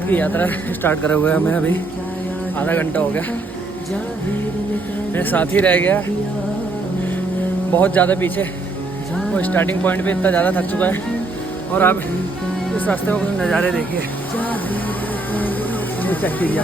की यात्रा स्टार्ट करे हुए हमें अभी आधा घंटा हो गया। मेरे साथ ही रह गया बहुत ज़्यादा पीछे, वो स्टार्टिंग पॉइंट पे इतना ज़्यादा थक चुका है। और अब इस रास्ते में कुछ नज़ारे देखिए, चेक कीजिए।